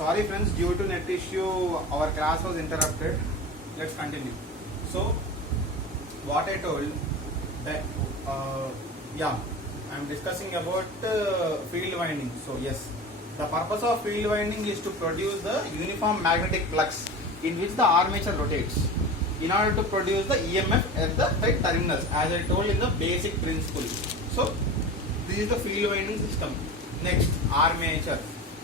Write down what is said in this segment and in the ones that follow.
Sorry friends, due to net issue our class was interrupted. Let's continue. So what I told that I am discussing about field winding. So yes, the purpose of field winding is to produce the uniform magnetic flux in which the armature rotates in order to produce the EMF at the right terminals, as I told in the basic principle. So this is the field winding system. Next, armature,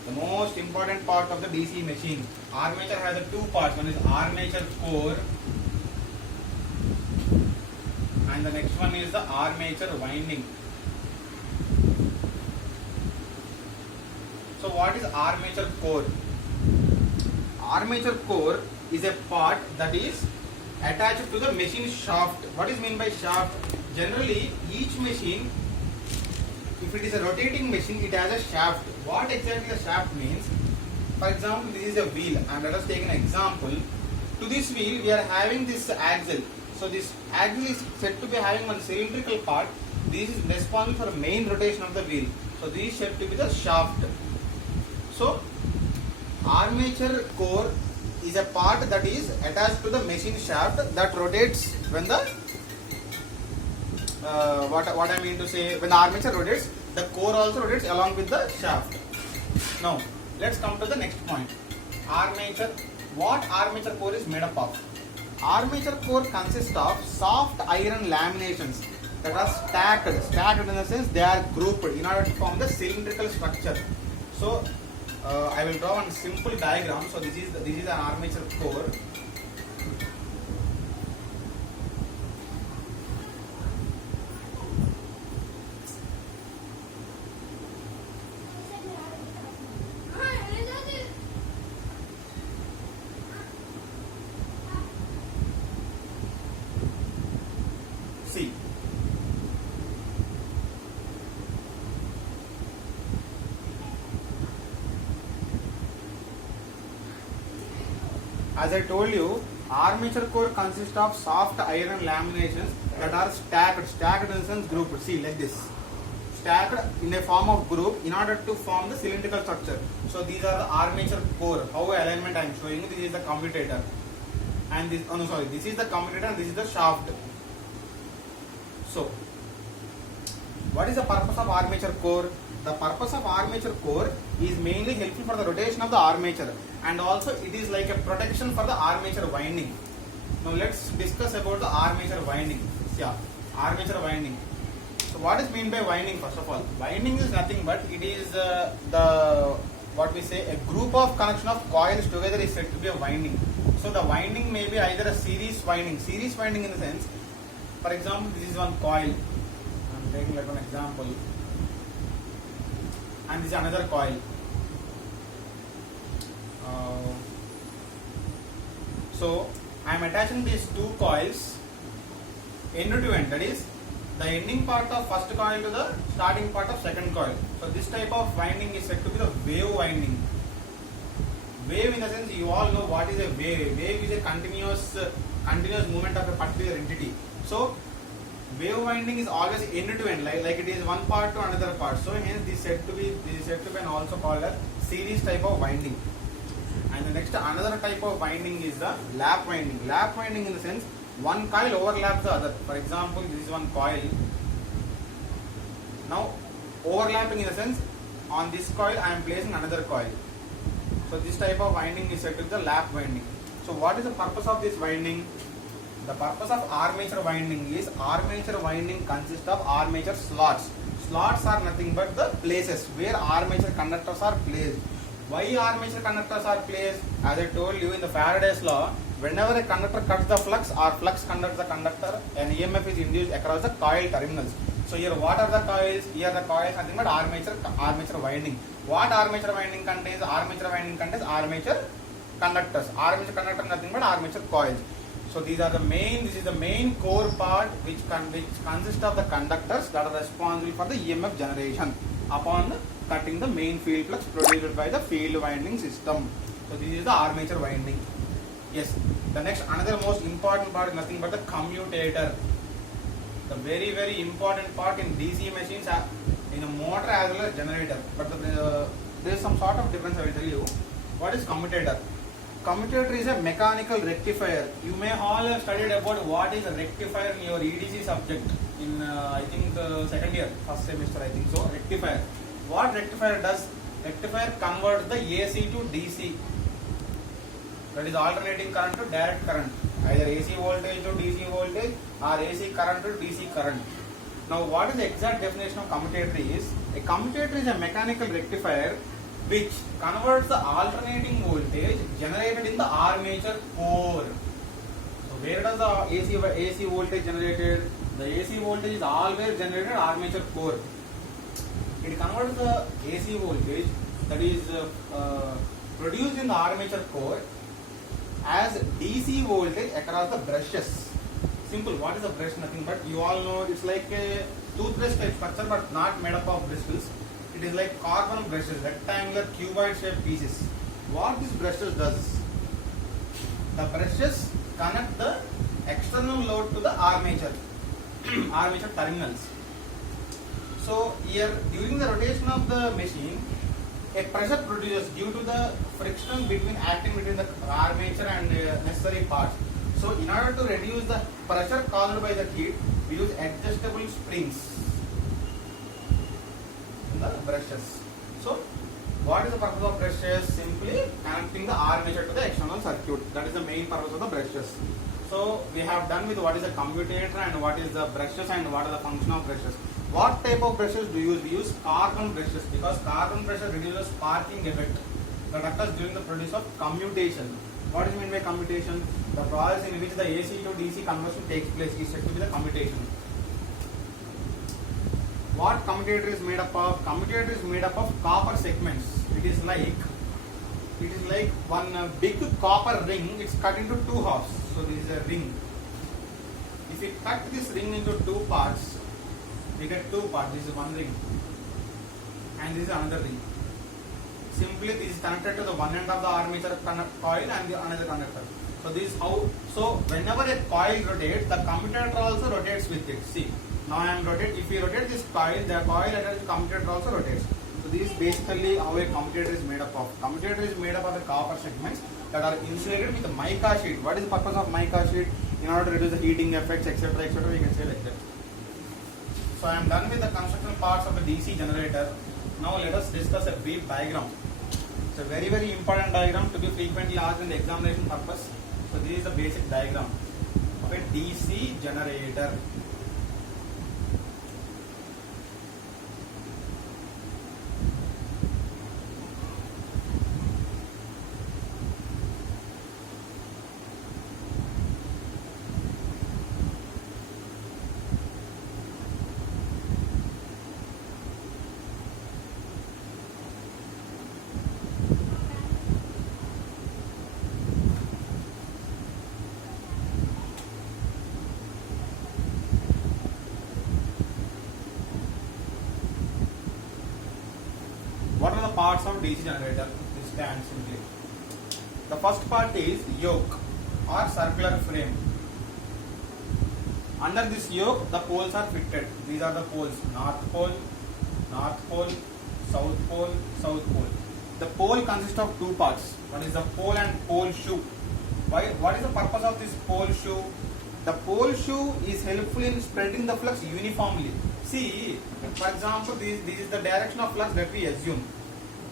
the most important part of the DC machine. Armature has two parts. One is armature core and the next one is the armature winding. So what is armature core? Armature core is a part that is attached to the machine shaft. What is meant by shaft? Generally, each machine, if it is a rotating machine, it has a shaft. What exactly the shaft means? For example, this is a wheel, and let us take an example. To this wheel, we are having this axle. So this axle is said to be having one cylindrical part. This is responsible for main rotation of the wheel. So this is said to be the shaft. So armature core is a part that is attached to the machine shaft that rotates when the what I mean to say, when the armature rotates, the core also rotates along with the shaft. Now let's come to the next point. Armature. What armature core is made up of? Armature core consists of soft iron laminations that are stacked in the sense they are grouped in order to form the cylindrical structure. So I will draw one simple diagram. So this is an armature core. See, as I told you, armature core consists of soft iron laminations that are stacked in the sense grouped. See, like this, stacked in a form of group in order to form the cylindrical structure. So these are the armature core. How alignment I am showing you. This is the commutator, and this this is the commutator and this is the shaft. So what is the purpose of armature core? The purpose of armature core is mainly helpful for the rotation of the armature, and also it is like a protection for the armature winding. Now let's discuss about the armature winding. Yeah, armature winding. So what is meant by winding? First of all, winding is nothing but it is what we say, a group of connection of coils together is said to be a winding. So the winding may be either a series winding. Series winding in the sense, for example, this is one coil. I'm taking like one example. And this is another coil. So I am attaching these two coils end to end. That is the ending part of first coil to the starting part of second coil. So this type of winding is said to be the wave winding. Wave in the sense, you all know what is a wave. Wave is a continuous movement of a particular entity. So wave winding is always end to end, like it is one part to another part. So hence this is said to be and also called as series type of winding. And the next another type of winding is the lap winding. Lap winding in the sense, one coil overlaps the other. For example, this is one coil. Now overlapping in the sense, on this coil I am placing another coil. So this type of winding is said to be the lap winding. So what is the purpose of this winding? The purpose of armature winding is, armature winding consists of armature slots. Slots are nothing but the places where armature conductors are placed. Why armature conductors are placed? As I told you in the Faraday's law, whenever a conductor cuts the flux or flux conducts the conductor, an EMF is induced across the coil terminals. So here what are the coils? Here the coils nothing but armature winding. What armature winding contains? Armature winding contains armature conductors. Armature conductor nothing but armature coils. So these are this is the main core part which consists of the conductors that are responsible for the EMF generation upon cutting the main field flux produced by the field winding system. So this is the armature winding. Yes, the next another most important part is nothing but the commutator. The very important part in DC machines in a motor as well as generator. But there is some sort of difference I will tell you. What is commutator? Commutator is a mechanical rectifier. You may all have studied about what is a rectifier in your EDC subject in I think second year, first semester I think so. Rectifier. What rectifier does? Rectifier converts the AC to DC. That is alternating current to direct current. Either AC voltage to DC voltage or AC current to DC current. Now what is the exact definition of commutator is? A commutator is a mechanical rectifier which converts the alternating voltage generated in the armature core. So where does the AC voltage generated? The AC voltage is always generated at armature core. It converts the AC voltage that is produced in the armature core as DC voltage across the brushes. Simple. What is a brush? Nothing but you all know it's like a toothbrush type structure but not made up of bristles. It is like carbon brushes, rectangular cuboid shaped pieces. What this brushes does? The brushes connect the external load to the armature, armature terminals. So here during the rotation of the machine, a pressure produces due to the friction acting between the armature and necessary parts. So in order to reduce the pressure caused by the heat, we use adjustable springs in the brushes. So what is the purpose of brushes? Simply connecting the armature to the external circuit. That is the main purpose of the brushes. So we have done with what is a commutator and what is the brushes and what are the function of brushes. What type of brushes do you use? We use carbon brushes because carbon pressure reduces sparking effect that occurs during the process of commutation. What is meant by commutation? The process in which the AC to DC conversion takes place is said to be the commutation. What commutator is made up of? Commutator is made up of copper segments. It is like one big copper ring. It's cut into two halves. So this is a ring. If we cut this ring into two parts, we get two parts. This is one ring, and this is another ring. Simply, this is connected to the one end of the armature coil and the another conductor. So this is how. So whenever a coil rotates, the commutator also rotates with it. See, now I am rotating. If we rotate this coil, the coil attached to the commutator also rotates. So this is basically how a commutator is made up of. Commutator is made up of the copper segments that are insulated with a mica sheet. What is the purpose of mica sheet? In order to reduce the heating effects, etc., etc., we can say like that. So I am done with the construction parts of the DC generator. Now let us discuss a brief diagram. It's a very, very important diagram to be frequently asked in the examination purpose. So this is the basic diagram of a DC generator. What are the parts of DC generator? This stands simply. The first part is yoke or circular frame. Under this yoke, the poles are fitted. These are the poles: north pole, south pole, south pole. The pole consists of two parts. One is the pole and pole shoe. What is the purpose of this pole shoe? The pole shoe is helpful in spreading the flux uniformly. See, for example, this is the direction of flux that we assume.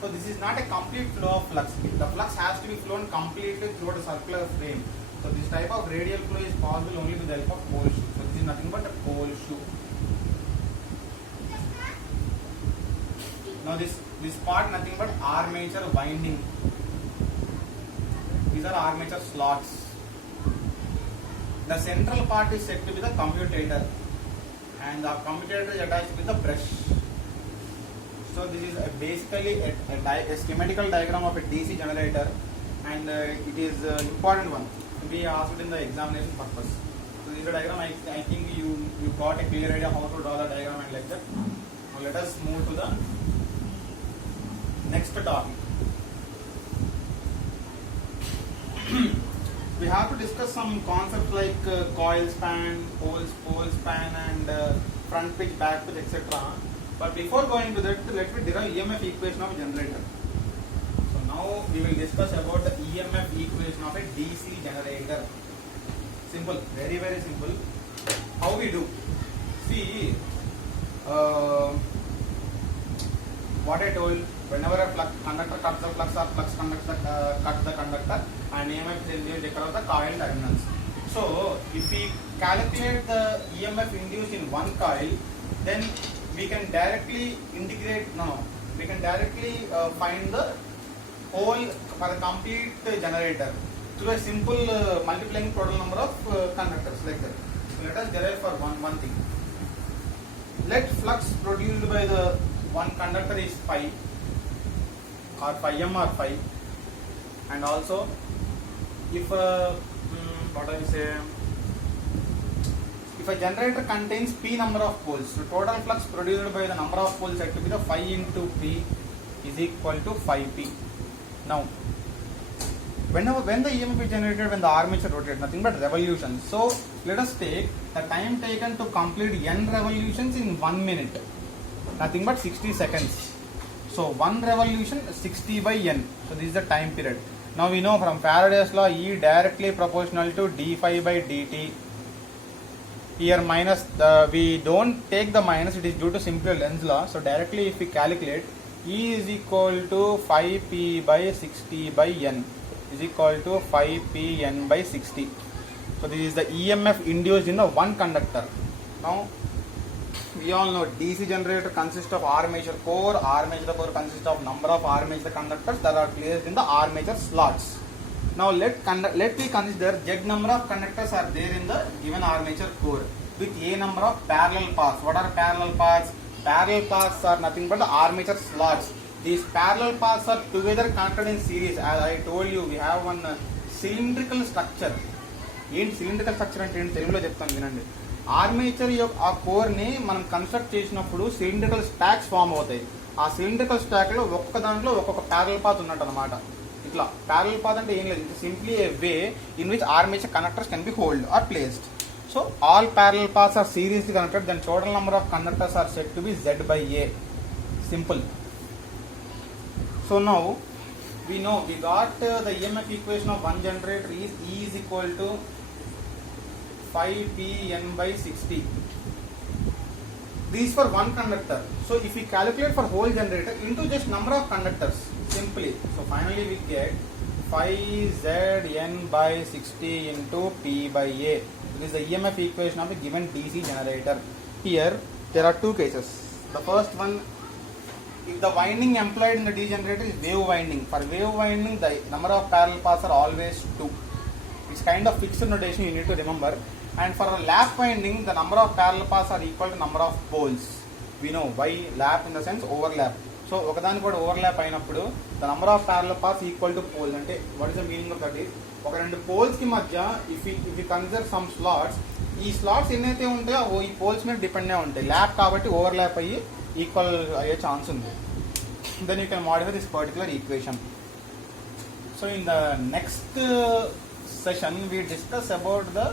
So this is not a complete flow of flux. The flux has to be flown completely through a circular frame. So this type of radial flow is possible only with the help of pole shoe. So this is nothing but a pole shoe. Now this part nothing but armature winding. These are armature slots. The central part is said to be the commutator, and the commutator is attached with the brush. So this is basically a schematical diagram of a DC generator, and it is an important one to be asked in the examination purpose. So this is a diagram. I think you got a clear idea how to draw the diagram and like that. Now let us move to the next topic. We have to discuss some concepts like coil span, pole span, and front pitch, back pitch, etc. But before going to that, let me derive EMF equation of generator. So now Now we will discuss about the EMF equation of a DC generator. Simple, very very simple. How we do? See, what I told, whenever a conductor cuts the flux or flux conductor cuts the conductor, and EMF is induced across the coil terminals. So if we calculate the EMF induced in one coil, then we can directly find the whole for the complete generator through a simple multiplying total number of conductors like that. So let us derive for one thing. Let flux produced by the one conductor is phi or phi m or phi, and also if what I say, if a generator contains p number of poles, so total flux produced by the number of poles said to be the phi into p is equal to phi p. Now, when the EMF is generated when the armature rotates, nothing but revolutions. So let us take the time taken to complete n revolutions in 1 minute, nothing but 60 seconds. So 1 revolution 60 by n. So this is the time period. Now we know from Faraday's law, E directly proportional to d phi by dt. Here minus, we don't take the minus, it is due to simple Lenz's law. So directly if we calculate, E is equal to phi p by 60 by n is equal to phi p n by 60. So this is the EMF induced in the one conductor. Now we all know DC generator consists of armature core. Armature core consists of number of armature conductors that are placed in the armature slots. Now let we consider Z number of conductors are there in the given armature core with A number of parallel paths. What are parallel paths? Parallel paths are nothing but the armature slots. These parallel paths are together connected in series. As I told you, we have one cylindrical structure. ఏంటి cylindrical structure అంటే ఏంటి తెలుగులో చెప్తాను వినండి. Armature యొక్క ఆ core ని మనం కన్స్ట్రక్ట్ చేసినప్పుడు సిలిండ్రికల్ స్టాక్స్ ఫామ్ అవుతాయి. ఆ సిలిండ్రికల్ స్టాక్ లో ఒక్కొక్క దాంట్లో ఒక్కొక్క ప్యారల్ పాత్ ఉన్నట్టు అనమాట. ఇట్లా ప్యారల్ పాత్ అంటే ఏం లేదు, it's simply A way in which armature connectors can be hold are placed. So all parallel paths are seriously connected, then total number of conductors are said to be Z by A. Simple. So now we know we got the EMF equation of one generator is E is equal to phi p n by 60. This is for one conductor. So if we calculate for whole generator into just number of conductors simply, so finally we get phi z n by 60 into p by A. This is the EMF equation of a given DC generator. Here there are two cases. The first one, if the winding employed in the DC generator is wave winding. For wave winding, the number of parallel paths are always 2. It's kind of fixed notation you need to remember. And for a lap winding, the number of parallel paths are equal to number of poles. We know why lap in the sense overlap. So ఒకదాని కూడా overlap అయినప్పుడు the number of parallel paths equal to poles. అంటే what is the meaning of that is, ఒక రెండు poles కి మధ్య if we consider some slots, ఈ slots ఎన్నైతే ఉంటాయో ఈ పోల్స్ మీద డిపెండ్ అయి ఉంటాయి. ల్యాప్ కాబట్టి ఓవర్లాప్ అయ్యి ఈక్వల్ అయ్యే ఛాన్స్ ఉంది. Then you can modify this particular equation. So in the next session we discuss about the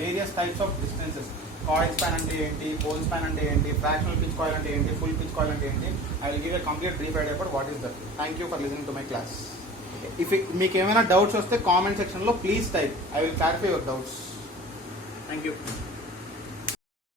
various types of distances. Coil span అంటే ఏంటి, pole span అంటే ఏంటి, fractional pitch coil అంటే ఏంటి, full pitch coil అంటే ఏంటి. I will give a complete brief idea about what is that. Thank you for listening to my class. If మీకు ఏమైనా డౌట్స్ వస్తే కామెంట్ సెక్షన్ లో please type. I will clarify your doubts. Thank you.